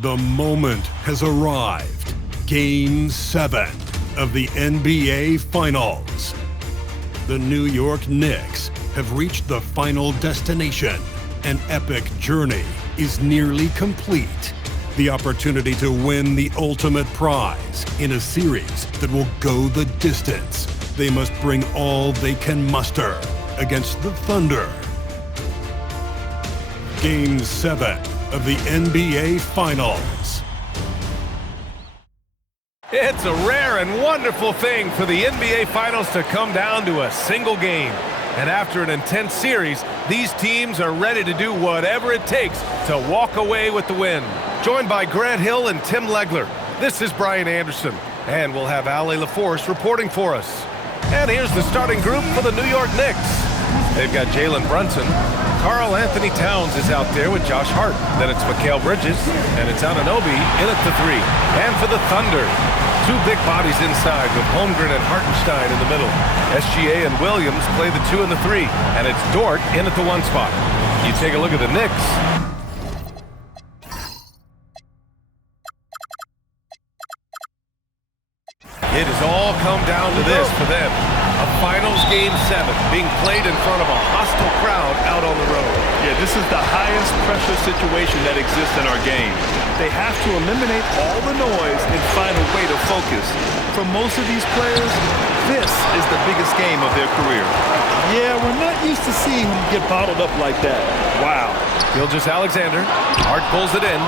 The moment has arrived. Game 7 of the NBA Finals. The New York Knicks have reached the final destination. An epic journey is nearly complete. The opportunity to win the ultimate prize in a series that will go the distance. They must bring all they can muster against the Thunder. Game 7 of the NBA Finals. It's a rare and wonderful thing for the NBA Finals to come down to a single game. And after an intense series, these teams are ready to do whatever it takes to walk away with the win. Joined by Grant Hill and Tim Legler, this is Brian Anderson. And we'll have Ali LaForce reporting for us. And here's the starting group for the New York Knicks. They've got Jalen Brunson. Karl Anthony Towns is out there with Josh Hart. Then it's Mikal Bridges, and it's Anunoby in at the 3. And for the Thunder, two big bodies inside with Holmgren and Hartenstein in the middle. SGA and Williams play the 2 and the 3, and it's Dort in at the 1 spot. You take a look at the Knicks. It has all come down to this for them. A finals game 7 being played in front of a hostile crowd out on the road. Yeah, this is the highest pressure situation that exists in our game. They have to eliminate all the noise and find a way to focus. For most of these players, this is the biggest game of their career. Yeah, we're not used to seeing them get bottled up like that. Wow. Gilgeous-Alexander. Hart pulls it in.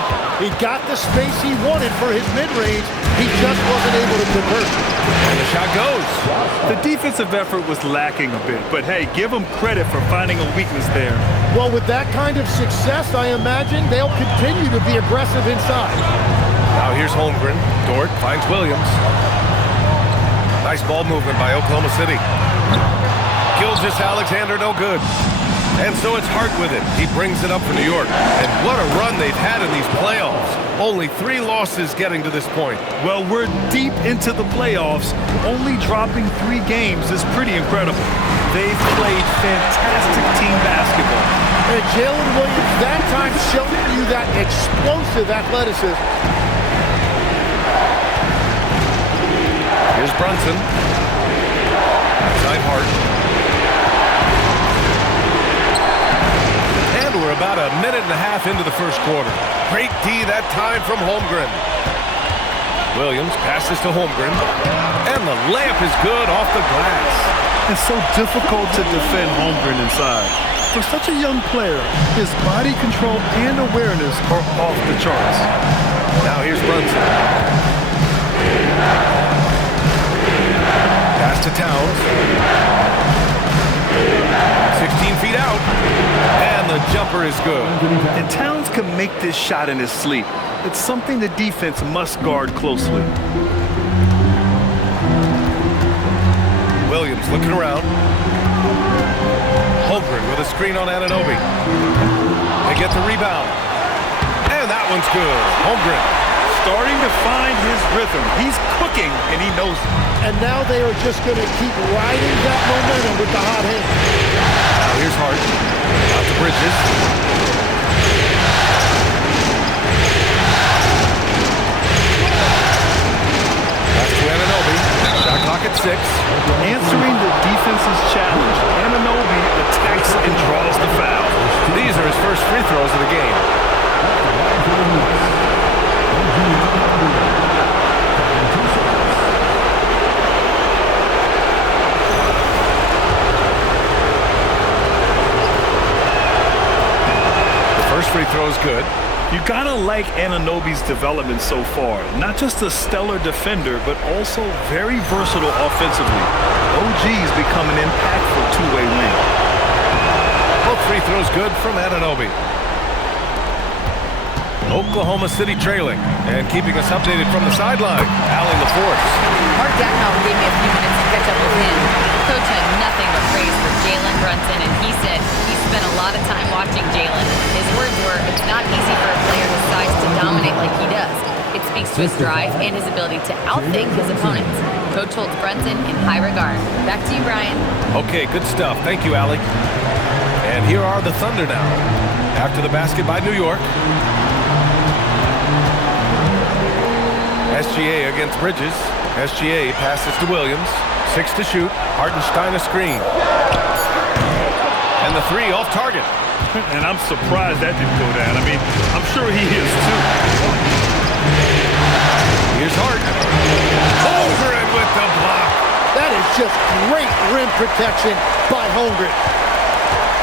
He got the space he wanted for his mid-range. He just wasn't able to convert. And the shot goes. The defensive effort was lacking a bit, but hey, give them credit for finding a weakness there. Well, with that kind of success, I imagine they'll continue to be aggressive inside. Now here's Holmgren. Dort finds Williams. Nice ball movement by Oklahoma City. Gilgeous-Alexander, no good. And so it's Hart with it. He brings it up for New York. And what a run they've had in these playoffs. Only 3 losses getting to this point. Well, we're deep into the playoffs. Only dropping 3 games is pretty incredible. They've played fantastic team basketball. And Jalen Williams that time showed you that explosive athleticism. Here's Brunson. Outside Hart. And we're about a minute and a half into the first quarter. Great D that time from Holmgren. Williams passes to Holmgren. And the layup is good off the glass. It's so difficult to defend Holmgren inside. For such a young player, his body control and awareness are off the charts. Now here's Brunson. Pass to Towns. 16 feet out. And the jumper is good. And Towns can make this shot in his sleep. It's something the defense must guard closely. Williams looking around. Holmgren with a screen on Anunoby. They get the rebound. And that one's good. Holmgren starting to find his rhythm. He's cooking, and he knows it. And now they are just going to keep riding that momentum with the hot hand. Now here's Hart. Out to Bridges. Pass to Anunoby. Shot clock at 6. Answering the defense's challenge, Anunoby attacks and draws the foul. These are his first free throws of the game. First free throw is good. You gotta like Anunoby's development so far. Not just a stellar defender, but also very versatile offensively. OG's become an impactful two-way wing. Both free throws good from Anunoby. Oklahoma City trailing and keeping us updated from the sideline. Ali LaForce. Mark Dacknall gave me a few minutes to catch up with him. Coach had nothing but praise for Jalen Brunson, and he said he spent a lot of time watching Jalen. His words were, it's not easy for a player his size to dominate like he does. It speaks to his drive and his ability to outthink his opponents. Coach holds Brunson in high regard. Back to you, Brian. Okay, good stuff. Thank you, Ali. And here are the Thunder now. After the basket by New York. SGA against Bridges. SGA passes to Williams. 6 to shoot. Hartenstein a screen. And the three off target. And I'm surprised that didn't go down. I mean, I'm sure he is too. Here's Hart. Holmgren with the block. That is just great rim protection by Holmgren.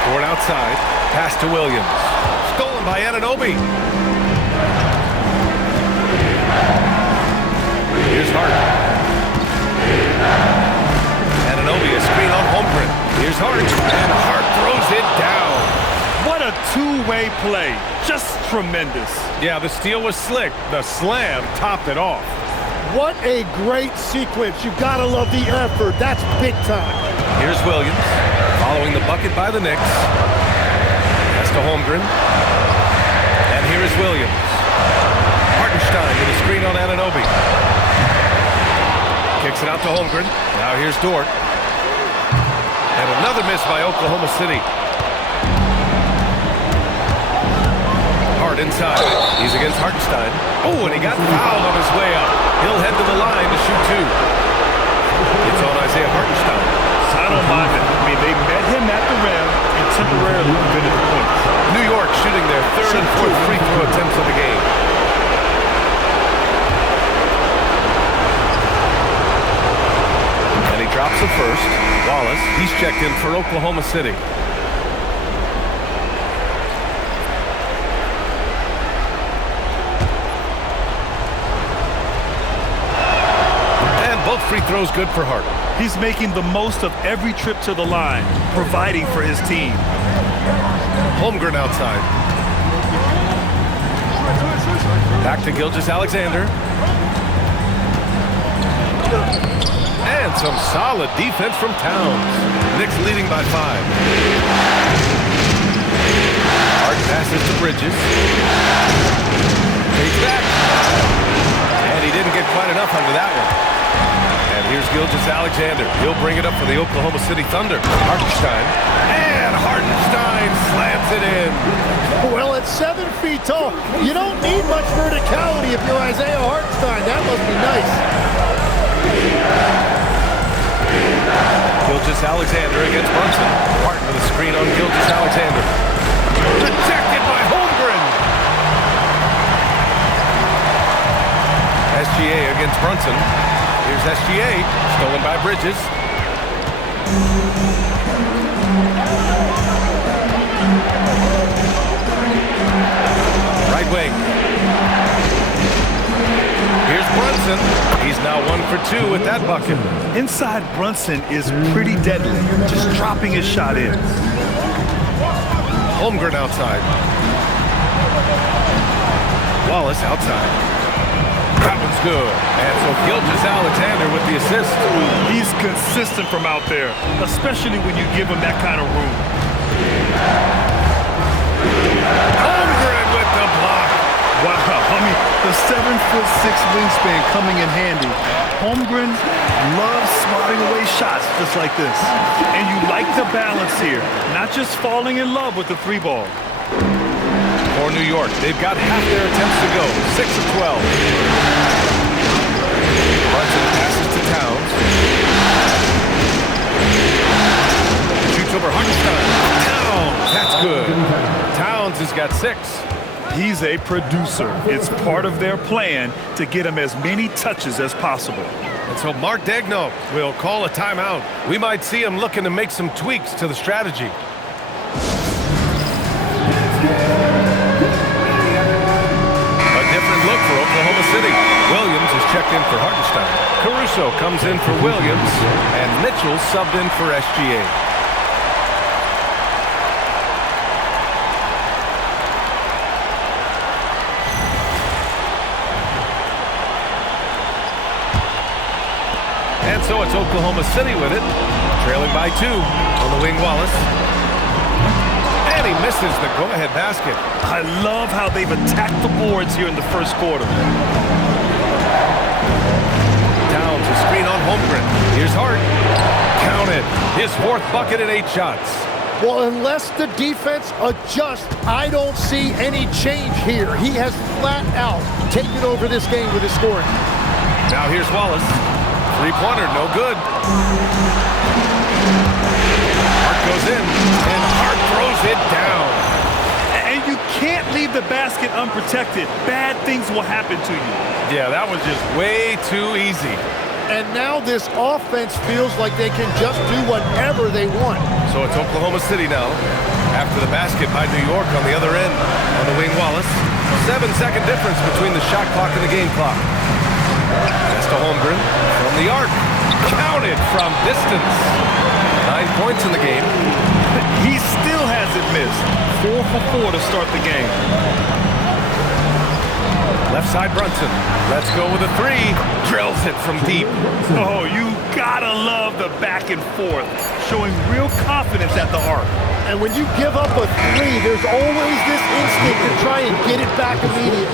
Toward outside. Pass to Williams. Stolen by Anunoby. Here's Hart. Anunoby, a screen on Holmgren. Here's Hart. And Hart throws it down. What a two-way play. Just tremendous. Yeah, the steal was slick. The slam topped it off. What a great sequence. You've got to love the effort. That's big time. Here's Williams, following the bucket by the Knicks. That's to Holmgren. And here is Williams. Hartenstein with a screen on Anunoby. Kicks it out to Holmgren. Now here's Dort. And another miss by Oklahoma City. Hart inside. He's against Hartenstein. Oh, and he got fouled on his way up. He'll head to the line to shoot two. It's on Isaiah Hartenstein. I don't mind it. I mean, they met him at the rim and temporarily prevented the points. New York shooting their third and fourth free throw attempts of the game. And he drops the first. Wallace, he's checked in for Oklahoma City. Both free throws good for Hart. He's making the most of every trip to the line, providing for his team. Holmgren outside. Back to Gilgeous-Alexander. And some solid defense from Towns. Knicks leading by 5. Hart passes to Bridges. Takes back. And he didn't get quite enough under that one. And here's Gilgeous-Alexander. He'll bring it up for the Oklahoma City Thunder. Hartenstein. And Hartenstein slams it in. Well, at 7 feet tall, you don't need much verticality if you're Isaiah Hartenstein. That must be nice. Gilgeous-Alexander against Brunson. Hart with a screen on Gilgeous-Alexander. Rejected by Holmgren. SGA against Brunson. Here's SGA, stolen by Bridges. Right wing. Here's Brunson. He's now 1 for 2 with that bucket. Inside Brunson is pretty deadly, just dropping his shot in. Holmgren outside. Wallace outside. That one's good. And so Gilgeous-Alexander with the assist. He's consistent from out there, especially when you give him that kind of room. Holmgren with the block. Wow, I mean, the 7'6" wingspan coming in handy. Holmgren loves swatting away shots just like this. And you like the balance here, not just falling in love with the 3-ball. For New York, they've got half their attempts to go. 6 of 12. Brunson passes to Towns. Shoots over Hartenstein. Towns, that's good. Towns has got 6. He's a producer. It's part of their plan to get him as many touches as possible. And so Mark Daigneault will call a timeout. We might see him looking to make some tweaks to the strategy. Look for Oklahoma City. Williams is checked in for Hartenstein. Caruso comes in for Williams, and Mitchell subbed in for SGA. And so it's Oklahoma City with it, trailing by 2 on the wing. Wallace. And he misses the go-ahead basket. I love how they've attacked the boards here in the first quarter. Towns, a screen on Holmgren. Here's Hart. Counted. His 4th bucket and 8 shots. Well, unless the defense adjusts, I don't see any change here. He has flat out taken over this game with his scoring. Now here's Wallace. Three-pointer, no good. Hart goes in, and Hart throws it down. And you can't leave the basket unprotected. Bad things will happen to you. Yeah, that was just way too easy. And now this offense feels like they can just do whatever they want. So it's Oklahoma City now. After the basket by New York on the other end. On the wing, Wallace. 7-second difference between the shot clock and the game clock. Pass to Holmgren from the arc. Counted from distance. 9 points in the game. He still hasn't missed. 4 for 4 to start the game. Left side Brunson. Let's go with a three. Drills it from deep. Oh, you gotta love the back and forth. Showing real confidence at the arc. And when you give up a three, there's always this instinct to try and get it back immediately.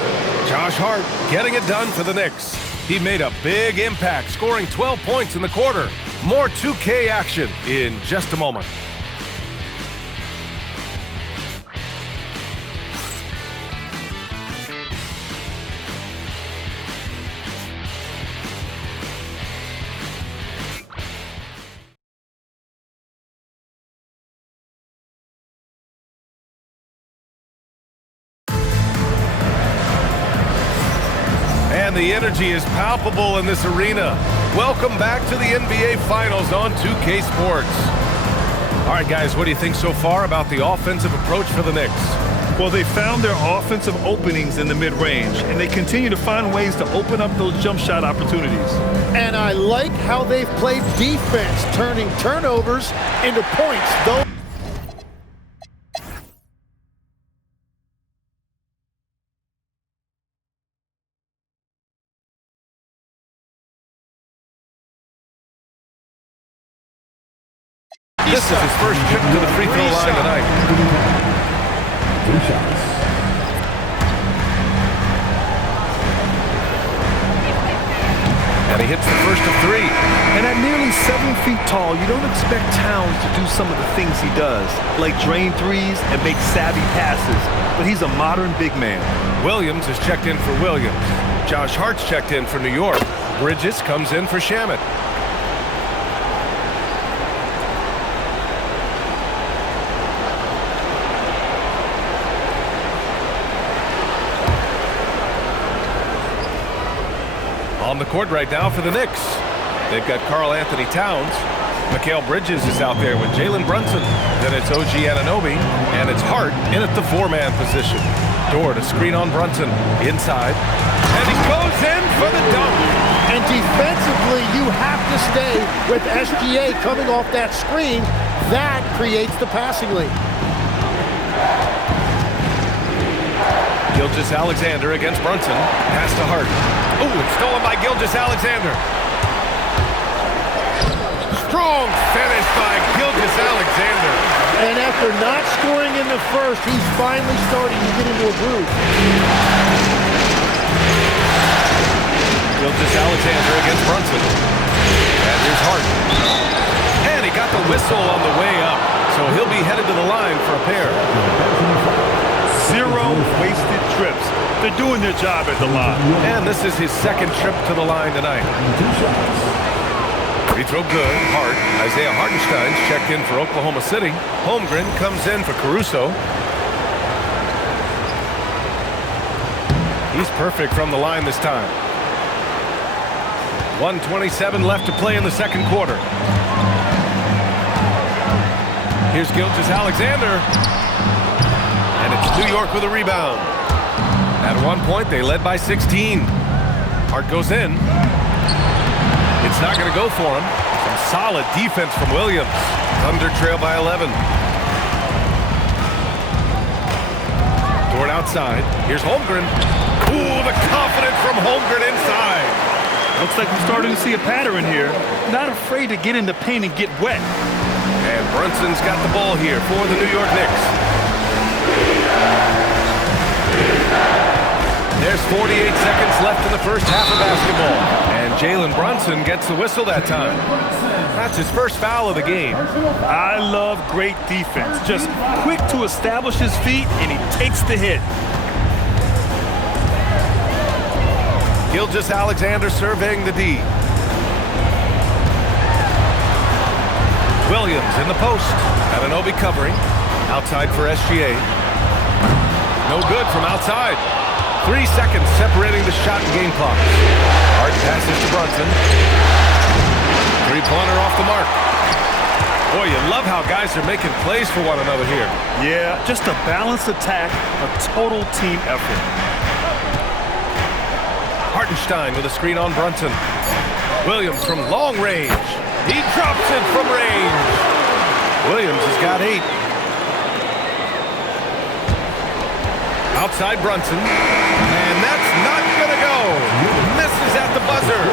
Josh Hart getting it done for the Knicks. He made a big impact, scoring 12 points in the quarter. More 2K action in just a moment. And the energy is palpable in this arena. Welcome back to the NBA Finals on 2K Sports. All right, guys, what do you think so far about the offensive approach for the Knicks? Well, they found their offensive openings in the mid-range, and they continue to find ways to open up those jump shot opportunities. And I like how they've played defense, turning turnovers into points. This is his first trip to the free throw line tonight. 3 shots. And he hits the first of 3. And at nearly 7 feet tall, you don't expect Towns to do some of the things he does, like drain threes and make savvy passes. But he's a modern big man. Williams is checked in for Williams. Josh Hart's checked in for New York. Bridges comes in for Shamet. On the court right now for the Knicks. They've got Karl Anthony Towns. Mikal Bridges is out there with Jalen Brunson. Then it's OG Anunoby, and it's Hart in at the 4-man position. Dort to screen on Brunson. Inside. And he goes in for the dunk. And defensively, you have to stay with SGA coming off that screen. That creates the passing lane. Gilgeous-Alexander against Brunson. Pass to Hart. Oh, it's stolen by Gilgeous-Alexander. Strong finish by Gilgeous-Alexander. And after not scoring in the first, he's finally starting to get into a groove. Gilgeous-Alexander against Brunson. And here's Hart. And he got the whistle on the way up. So he'll be headed to the line for a pair. 0 wasted trips. They're doing their job at the line. And this is his second trip to the line tonight. 2 shots. Free throw good. Hart. Isaiah Hartenstein's checked in for Oklahoma City. Holmgren comes in for Caruso. He's perfect from the line this time. 1:27 left to play in the second quarter. Here's Gilgeous-Alexander. And it's New York with a rebound. At one point, they led by 16. Hart goes in. It's not going to go for him. Some solid defense from Williams. Thunder trail by 11. Dort outside. Here's Holmgren. Ooh, the confidence from Holmgren inside. Looks like we're starting to see a pattern here. Not afraid to get in the paint and get wet. And Brunson's got the ball here for the New York Knicks. There's 48 seconds left in the first half of basketball. And Jalen Brunson gets the whistle that time. That's his first foul of the game. I love great defense. Just quick to establish his feet, and he takes the hit. Gilgeous-Alexander surveying the D. Williams in the post. Anunoby covering. Outside for SGA. No good from outside. 3 seconds separating the shot and game clock. Hard passes to Brunson. Three-pointer off the mark. Boy, you love how guys are making plays for one another here. Yeah, just a balanced attack, a total team effort. Hartenstein with a screen on Brunson. Williams from long range. He drops it from range. Williams has got 8. Outside Brunson. And that's not going to go. Misses at the buzzer.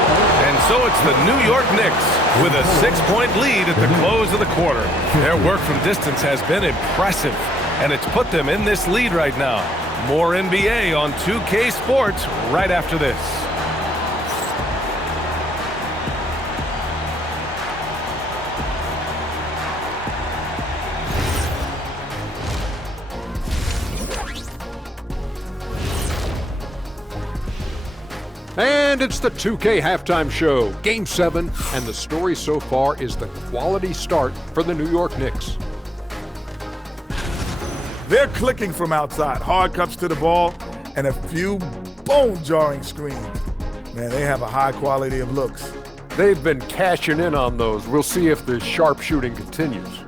And so it's the New York Knicks with a 6-point lead at the close of the quarter. Their work from distance has been impressive, and it's put them in this lead right now. More NBA on 2K Sports right after this. And it's the 2K halftime show, Game 7, and the story so far is the quality start for the New York Knicks. They're clicking from outside, hard cuts to the ball, and a few bone-jarring screens. Man, they have a high quality of looks. They've been cashing in on those. We'll see if the sharp shooting continues.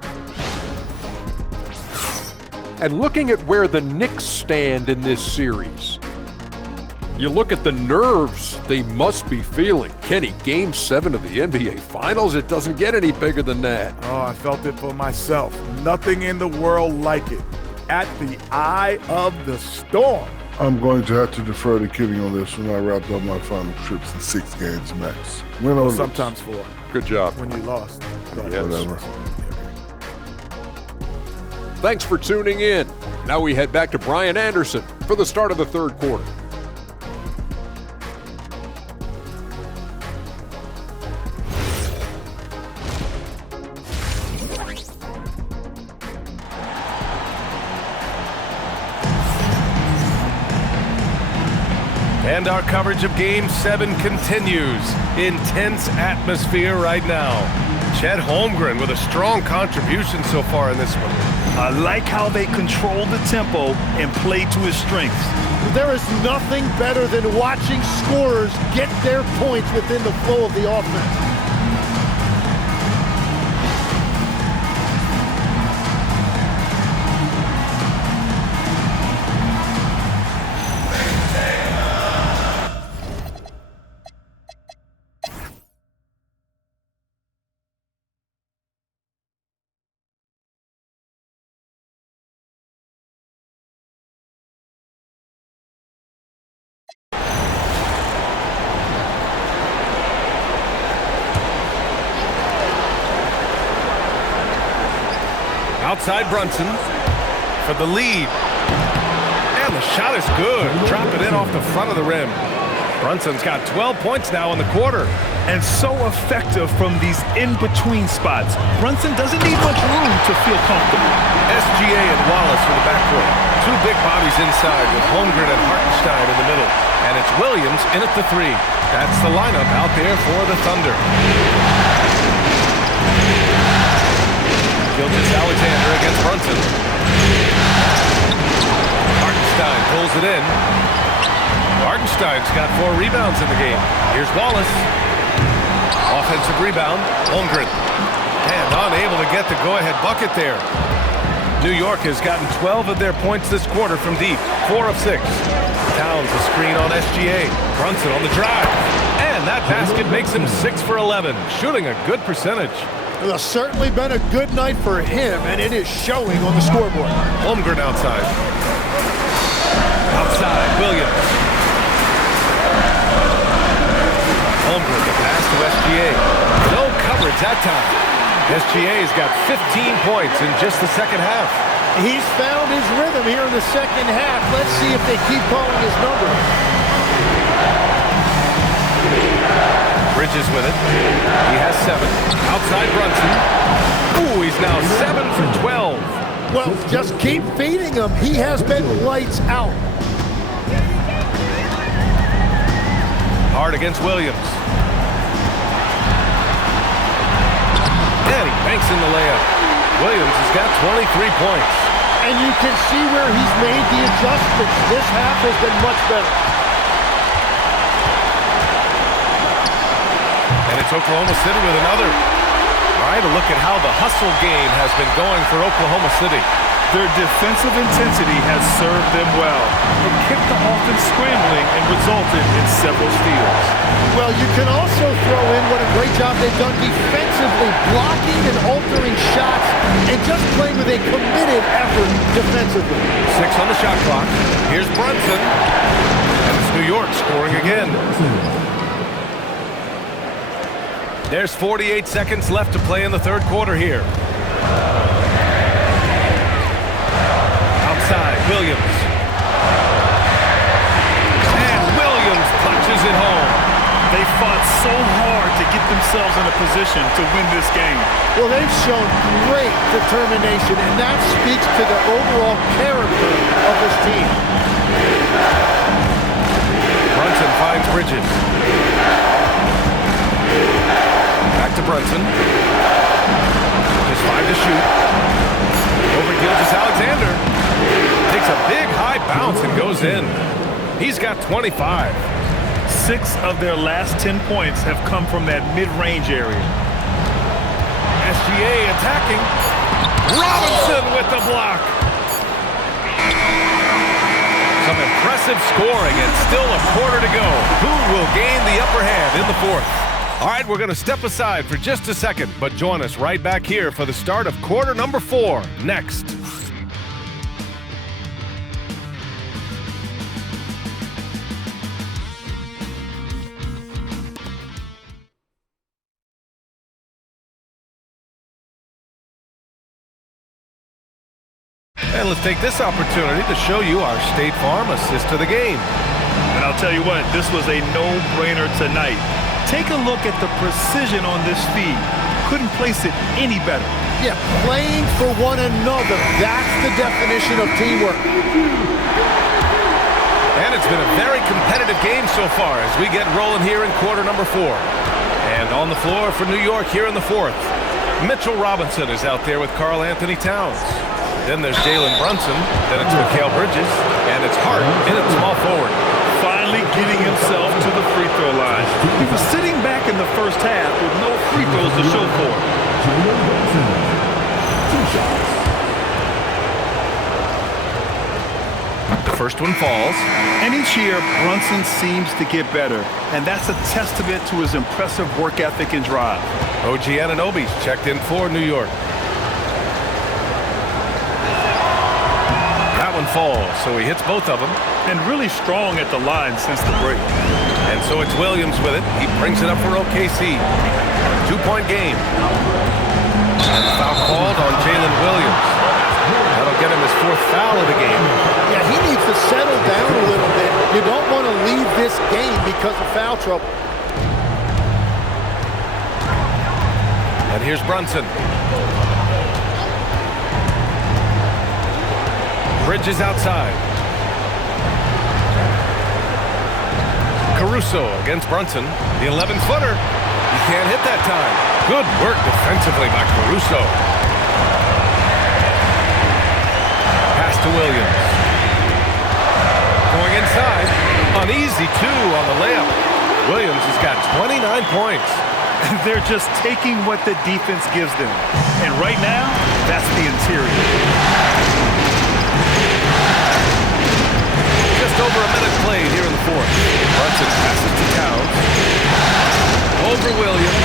And looking at where the Knicks stand in this series, you look at the nerves they must be feeling. Kenny, Game 7 of the NBA Finals, it doesn't get any bigger than that. Oh, I felt it for myself. Nothing in the world like it. At the eye of the storm. I'm going to have to defer to Kenny on this when I wrapped up my final trips in 6 games max. Win or lose. Sometimes 4. Good job. When you lost. Yes. Whatever. Thanks for tuning in. Now we head back to Brian Anderson for the start of the third quarter. And our coverage of Game 7 continues. Intense atmosphere right now. Chet Holmgren with a strong contribution so far in this one. I like how they control the tempo and play to his strengths. There is nothing better than watching scorers get their points within the flow of the offense. Outside Brunson for the lead. And the shot is good. Drop it in off the front of the rim. Brunson's got 12 points now in the quarter. And so effective from these in-between spots. Brunson doesn't need much room to feel comfortable. SGA and Wallace for the backcourt. 2 big bodies inside with Holmgren and Hartenstein in the middle. And it's Williams in at the 3. That's the lineup out there for the Thunder. Gilgeous-Alexander against Brunson. Hartenstein pulls it in. Hartenstein's got 4 rebounds in the game. Here's Wallace. Offensive rebound. Holmgren. And unable to get the go-ahead bucket there. New York has gotten 12 of their points this quarter from deep. 4 of 6. Towns a screen on SGA. Brunson on the drive. And that basket makes him 6 for 11. Shooting a good percentage. It has certainly been a good night for him, and it is showing on the scoreboard. Holmgren outside. Outside, Williams. Holmgren, the pass to SGA. No coverage that time. SGA's got 15 points in just the second half. He's found his rhythm here in the second half. Let's see if they keep calling his number. Bridges with it. He has 7. Outside Brunson. Ooh, he's now 7 for 12. Well, just keep feeding him. He has been lights out. Hart against Williams. And he banks in the layup. Williams has got 23 points. And you can see where he's made the adjustments. This half has been much better. And it's Oklahoma City with another. All right, a look at how the hustle game has been going for Oklahoma City. Their defensive intensity has served them well. It kept the offense scrambling and resulted in several steals. Well, you can also throw in what a great job they've done defensively, blocking and altering shots and just playing with a committed effort defensively. 6 on the shot clock. Here's Brunson. And it's New York scoring again. There's 48 seconds left to play in the third quarter here. Outside, Williams. And Williams punches it home. They fought so hard to get themselves in a position to win this game. Well, they've shown great determination, and that speaks to the overall character of this team. Brunson finds Bridges. Back to Brunson. Just 5 to shoot. Over Gilgeous-Alexander. Takes a big high bounce and goes in. He's got 25. 6 of their last 10 points have come from that mid-range area. SGA attacking. Robinson with the block. Some impressive scoring and still a quarter to go. Who will gain the upper hand in the fourth? All right, we're going to step aside for just a second, but join us right back here for the start of quarter number 4 next. And let's take this opportunity to show you our State Farm assist to the game. And I'll tell you what, this was a no-brainer tonight. Take a look at the precision on this feed. Couldn't place it any better. Yeah, playing for one another. That's the definition of teamwork. And it's been a very competitive game so far as we get rolling here in quarter number 4. And on the floor for New York here in the fourth, Mitchell Robinson is out there with Karl Anthony Towns. Then there's Jalen Brunson. Then it's Mikal Bridges. And it's Hart in at small forward. Finally getting himself to the free throw line. He was sitting back in the first half with no free throws to show for it. 2 shots. The first one falls. And each year, Brunson seems to get better. And that's a testament to his impressive work ethic and drive. OG Anunoby's checked in for New York. That one falls, so he hits both of them. And really strong at the line since the break. And so it's Williams with it. He brings it up for OKC. 2-point game. And foul called on Jalen Williams. That'll get him his 4th foul of the game. Yeah, he needs to settle down a little bit. You don't want to leave this game because of foul trouble. And here's Brunson. Bridges outside. Caruso against Brunson. The 11-footer. He can't hit that time. Good work defensively by Caruso. Pass to Williams. Going inside. An easy 2 on the layup. Williams has got 29 points. They're just taking what the defense gives them. And right now, that's the interior. Just over a minute played here in the fourth. Brunson passes to Towns. Over Williams.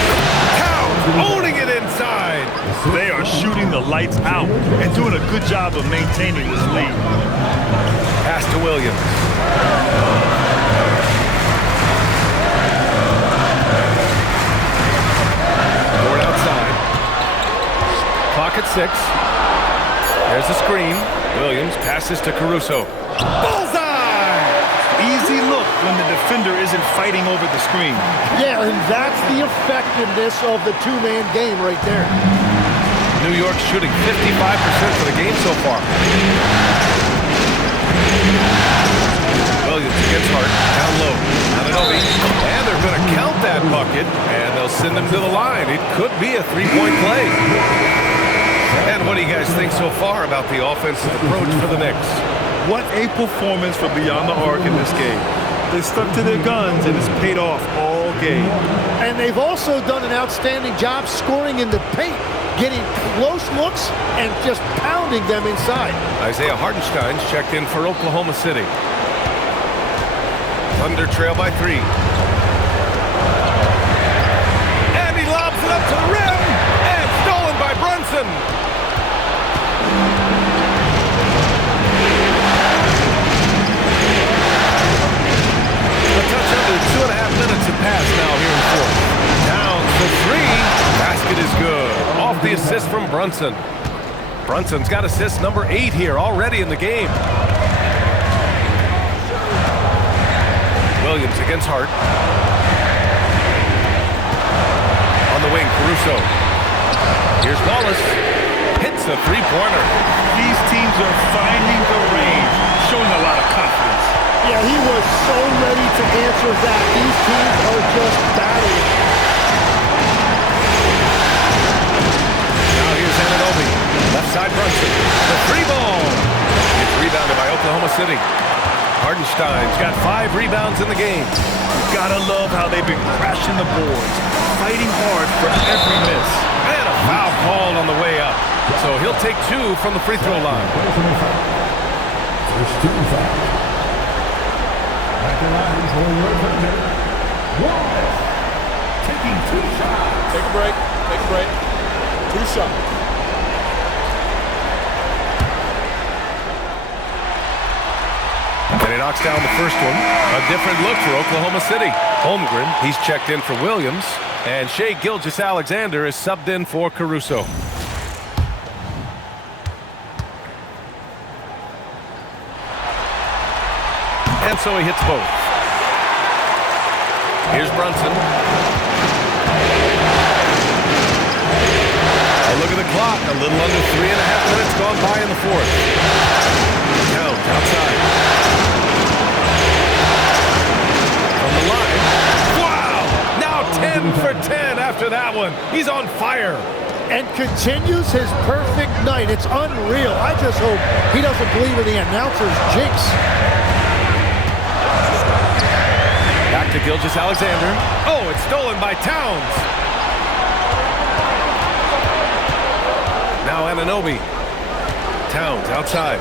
Towns owning it inside. They are shooting the lights out and doing a good job of maintaining this lead. Pass to Williams. Board outside. Clock at 6. There's the screen. Williams passes to Caruso. Bullseye! Easy look when the defender isn't fighting over the screen. Yeah, and that's the effectiveness of the 2-man game right there. New York shooting 55% for the game so far. Williams against Hart. Down low. Anunoby. And they're bucket, and they'll send him to the line. It could be a three-point play. And what do you guys think so far about the offensive approach for the Knicks? What a performance for beyond the arc in this game. They stuck to their guns, and it's paid off all game. And they've also done an outstanding job scoring in the paint, getting close looks and just pounding them inside. Isaiah Hartenstein's checked in for Oklahoma City. Thunder trail by 3. And he lobs it up to the rim, and stolen by Brunson. A touch under 2.5 minutes have passed now here in fourth. Down for 3. Basket is good. Off the assist from Brunson. Brunson's got assist number 8 here already in the game. Williams against Hart. On the wing, Caruso. Here's Wallace. Hits a three-pointer. These teams are finding the range, showing a lot of confidence. Yeah, he was so ready to answer that. These teams are just battling. Now here's Anunoby. Left side Brunson. The three ball. It's rebounded by Oklahoma City. Hartenstein's got 5 rebounds in the game. You gotta love how they've been crashing the boards, fighting hard for every miss. And a foul called on the way up. So he'll take 2 from the free throw line. First team foul. At the line for Wallace. Taking 2 shots. Take a break. Take a break. 2 shots. And he knocks down the first one. A different look for Oklahoma City. Holmgren, he's checked in for Williams. And Shai Gilgeous-Alexander is subbed in for Caruso. And so he hits both. Here's Brunson. A look at the clock. A little under 3.5 minutes gone by in the fourth. Towns outside. From the line. Wow! Now 10 for 10 after that one. He's on fire. And continues his perfect night. It's unreal. I just hope he doesn't believe in the announcer's jinx. Back to Gilgeous-Alexander. Oh, it's stolen by Towns. Now Anunoby. Towns outside.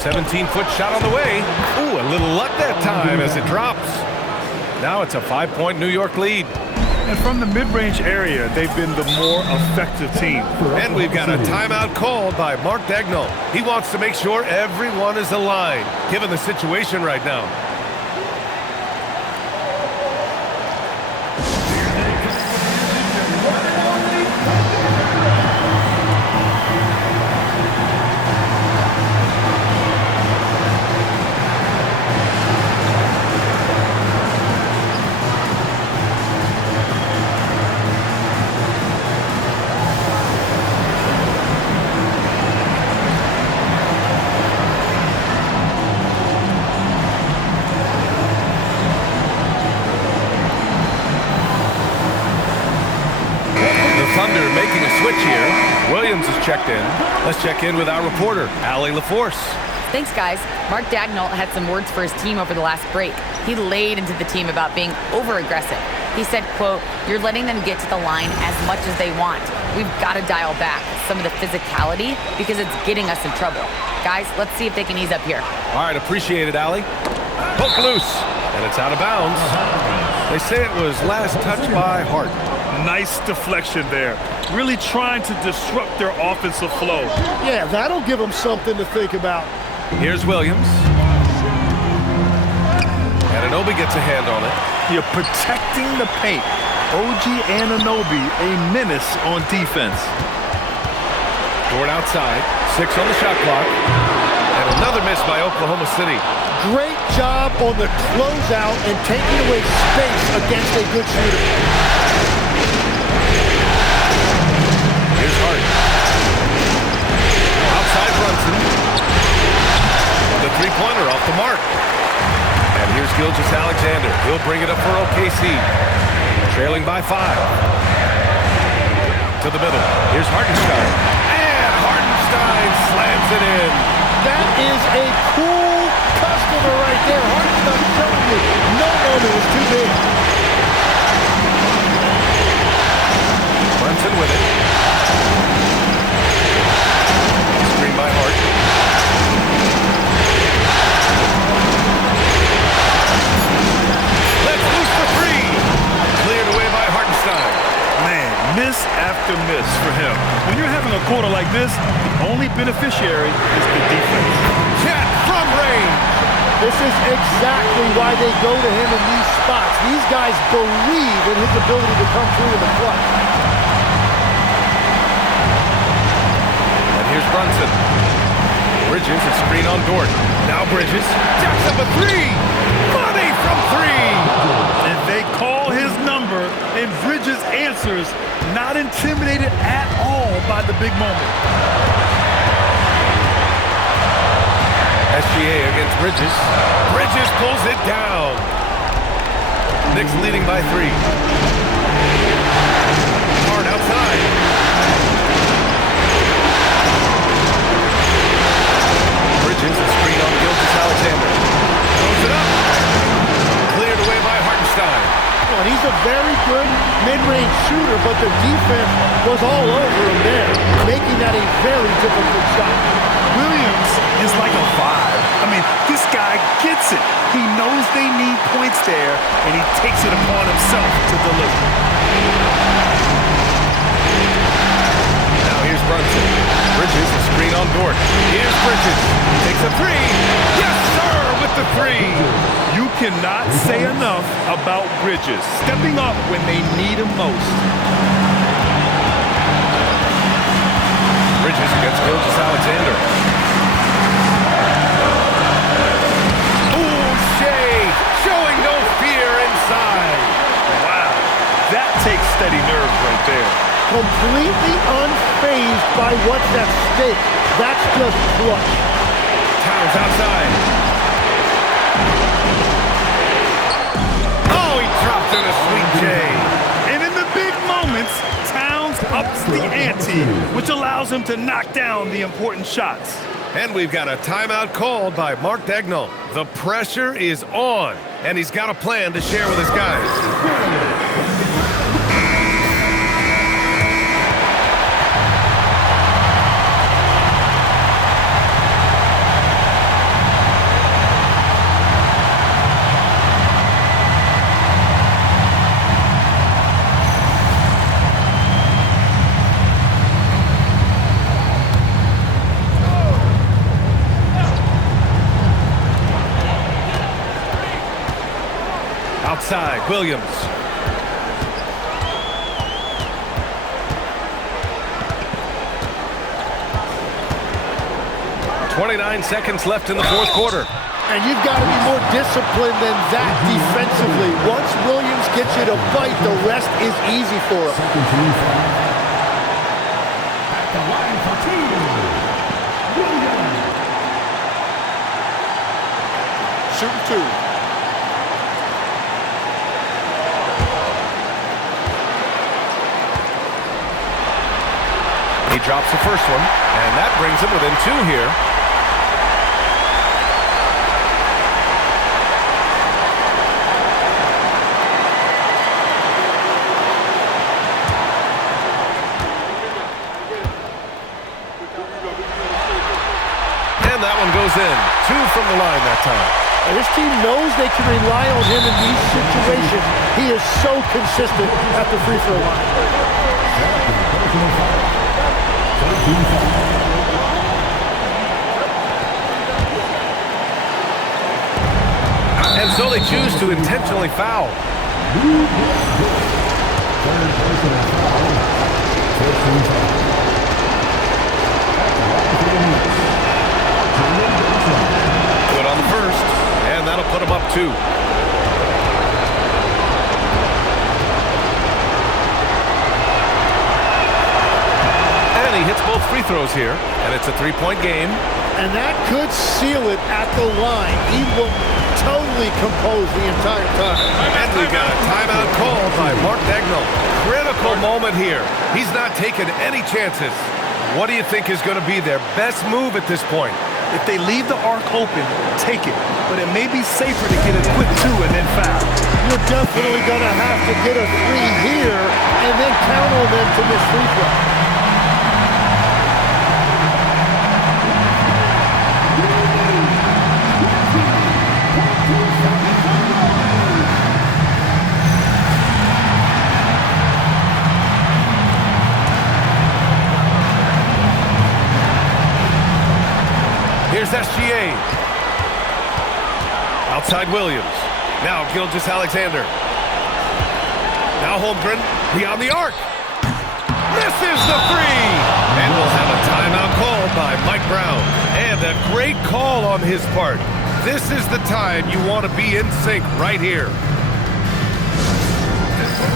17-foot shot on the way. Ooh, a little luck that time as it drops. Now it's a 5-point New York lead. And from the mid-range area, they've been the more effective team. And we've got a timeout called by Mark Daigneault. He wants to make sure everyone is aligned, given the situation right now. Making a switch here. Williams is checked in. Let's check in with our reporter, Allie LaForce. Thanks, guys. Mark Daigneault had some words for his team over the last break. He laid into the team about being over-aggressive. He said, quote, "You're letting them get to the line as much as they want. We've got to dial back some of the physicality because it's getting us in trouble. Guys, let's see if they can ease up here." All right, appreciate it, Allie. Poke loose, and it's out of bounds. They say it was last touched by Hart. Nice deflection there. Really trying to disrupt their offensive flow. Yeah, that'll give them something to think about. Here's Williams. Anunoby gets a hand on it. You're protecting the paint. OG Anunoby, a menace on defense. Dort outside. 6 on the shot clock. And another miss by Oklahoma City. Great job on the closeout and taking away space against a good shooter. Here's Hart. Outside Brunson. The three-pointer off the mark. And And here's Gilgeous-Alexander. He'll bring it up for OKC. Trailing by 5. To the middle. Here's Hartenstein. And Hartenstein slams it in. That is a cool customer right there. Hartenstein telling you no moment is too big. Brunson with it. Screen by Hart. Let's loose for 3. Cleared away by Hartenstein. Man, miss after miss for him. When you're having a quarter like this, the only beneficiary is the defense. Chet from range. This is exactly why they go to him in these spots. These guys believe in his ability to come through in the clutch. And here's Brunson. Bridges, a screen on Dort. Now Bridges jacks up a 3. Money from 3. And they call his number, and Bridges answers, not intimidated at all by the big moment. SGA against Bridges. Bridges pulls it down. Knicks leading by 3. Hard outside. Bridges, a screen on Gilgeous-Alexander. Throws it up. Cleared away by Hartenstein. Well, he's a very good mid-range shooter, but the defense was all over him there, making that a very difficult shot. Williams is like a vibe. I mean, this guy gets it. He knows they need points there, and he takes it upon himself to deliver. Now here's Brunson. Bridges, a screen on Dort. Here's Bridges. Takes a 3. Yes, sir, with the 3. You cannot say enough about Bridges stepping up when they need him most. Bridges against Gilgeous-Alexander. Ooh, Shea showing no fear inside. Wow, that takes steady nerves right there. Completely unfazed by what's at stake. That's just clutch. Towns outside. Oh, he dropped in a sweet J. And in the big moments, Towns ups the ante, which allows him to knock down the important shots. And we've got a timeout called by Mark Daigneault. The pressure is on, and he's got a plan to share with his guys. Outside, Williams. .29 seconds left in the fourth quarter. And you've got to be more disciplined than that defensively. Once Williams gets you to fight, the rest is easy for him. At the line for 2, Williams. Shooting 2. He drops the first one, and that brings him within 2 here. And that one goes in. 2 from the line that time. And this team knows they can rely on him in these situations. He is so consistent at the free throw line. And so they choose to intentionally foul. Good on the first, and that'll put him up 2. He hits both free throws here, and it's a 3-point game. And that could seal it at the line. He will totally composed the entire time. And we got a timeout called by Mark Dagnall. Critical moment here. He's not taking any chances. What do you think is going to be their best move at this point? If they leave the arc open, take it. But it may be safer to get a quick 2 and then foul. You're definitely going to have to get a 3 here and then count on them to miss free throw. Here's SGA. Outside Williams. Now Gilgeous-Alexander. Now Holmgren beyond the arc. Misses the 3! And we'll have a timeout called by Mike Brown. And a great call on his part. This is the time you want to be in sync right here.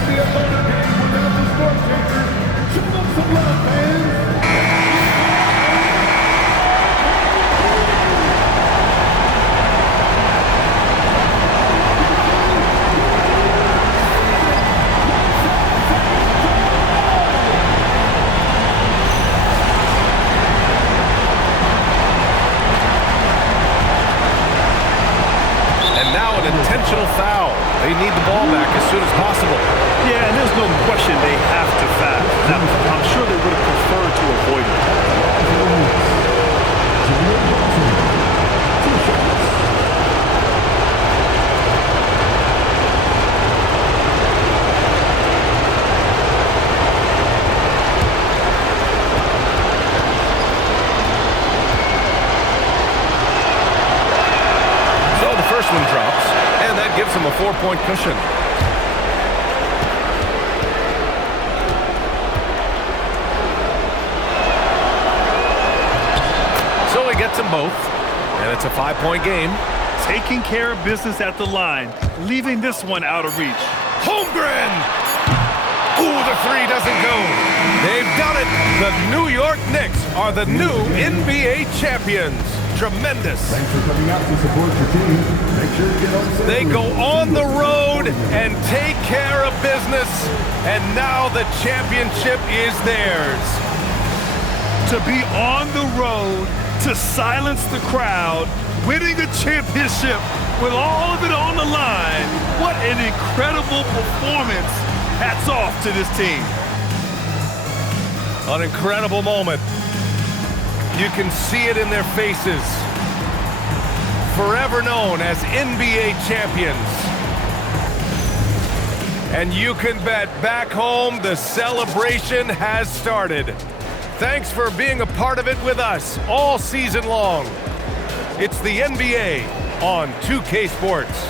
The opponent game without the score taker. Show them some love, fans. Intentional foul. They need the ball back as soon as possible. Yeah, and there's no question they have to foul. Now, I'm sure they would have preferred to avoid it. So the first one drops. And that gives him a 4-point cushion. So he gets them both, and it's a 5-point game. Taking care of business at the line, leaving this one out of reach. Holmgren! Ooh, the 3 doesn't go. They've done it. The New York Knicks are the new NBA champions. Tremendous. Thanks for coming out to support your team. Make sure you get on. They go on the road and take care of business, and now the championship is theirs. To be on the road, to silence the crowd, winning a championship with all of it on the line. What an incredible performance. Hats off to this team. An incredible moment. You can see it in their faces. Forever known as NBA champions. And you can bet back home the celebration has started. Thanks for being a part of it with us all season long. It's the NBA on 2K Sports.